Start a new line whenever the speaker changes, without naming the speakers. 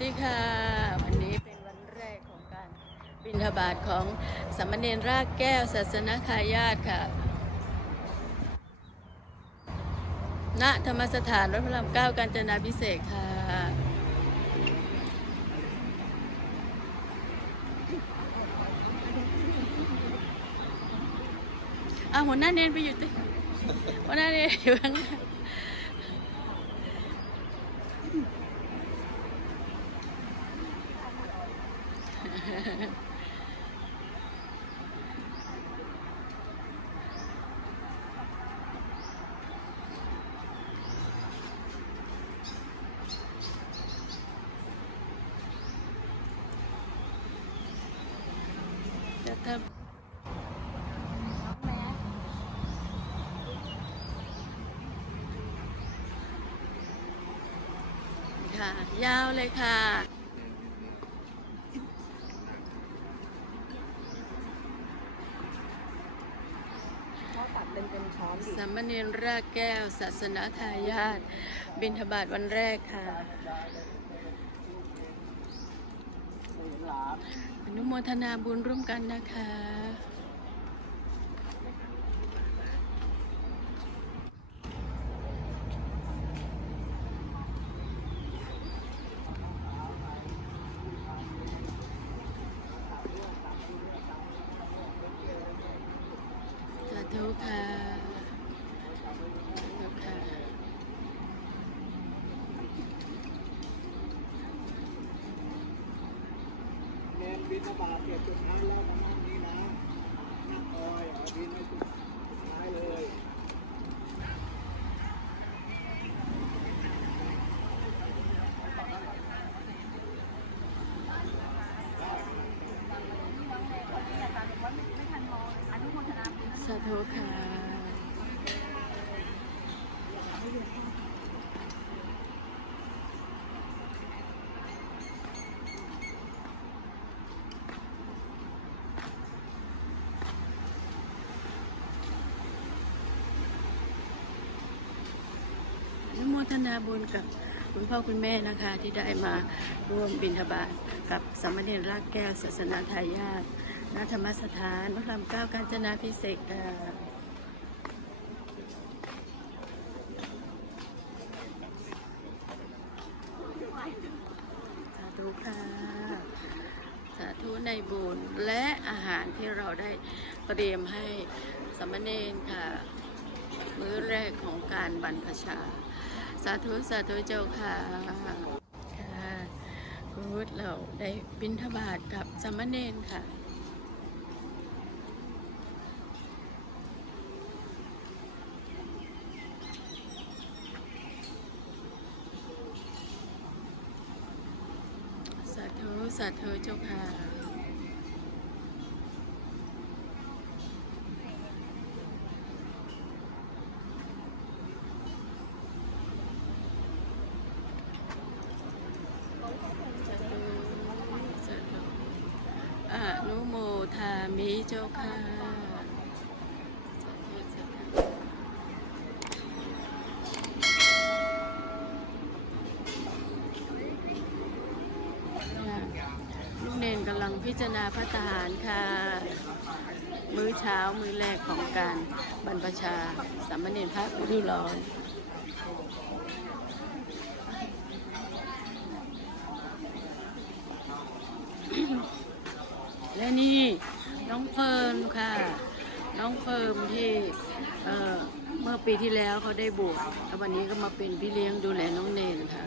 ดีค่ะ วันนี้เป็นวันแรกของการบิณฑบาตของสามเณรรากแก้วศาสนคายาตค่ะ ณ ธรรมสถานวัดพระรามเก้ากาญจนาพิเศษค่ะ อะหัวหน้าเนนไปอยู่ติหัวหน้าเนนอยู่ข้างหน้า จะทำค่ะ ยาวเลยค่ะ
เขาตัดเป็น้อนดิ
สามเณรรากแก้ว ศาสนาทายาทบิณฑบาตวันแรกค่ะอนุโมทนาบุญร่วมกันนะคะสาธุค่ะสาธุค่ะ
เน้น บินบาตเก็บจุดท้ายแล้วมานั่งนี้นะนั่งคอยเอาบินไปจุดท้ายเลย
สาธุค่ะ อ นุโมทนาบุญกับคุณพ่อคุณแม่นะคะที่ได้มาร่วมบิณฑบาตกับสามเณรรากแก้วศาสนาทายาทณธรรมสถานพระรามเก้ากาญจนาพิเศษค่ะสาธุค่ะ สาธุในบุญและอาหารที่เราได้เตรียมให้สามเณรค่ะ มื้อแรกของการบรรพชา สาธุสาธุเจ้าค่ะค่ะกูดเราได้บิณฑบาตกับสามเณรค่ะสาธุสาธุเจ้าค่ะ สาธุสาธุอนุโมทามิ เจ้าค่ะลูกเนนกำลังพิจารณาพระทหารค่ะ มื้อเช้ามื้อแรกของการบรรพชาสามเณรพระฤดูร้อนและนี่ น้องเฟิร์นค่ะ น้องเฟิร์นที่เมื่อปีที่แล้วเขาได้บวชแล้ววันนี้ก็มาเป็นพี่เลี้ยงดูแลน้องเนนค่ะ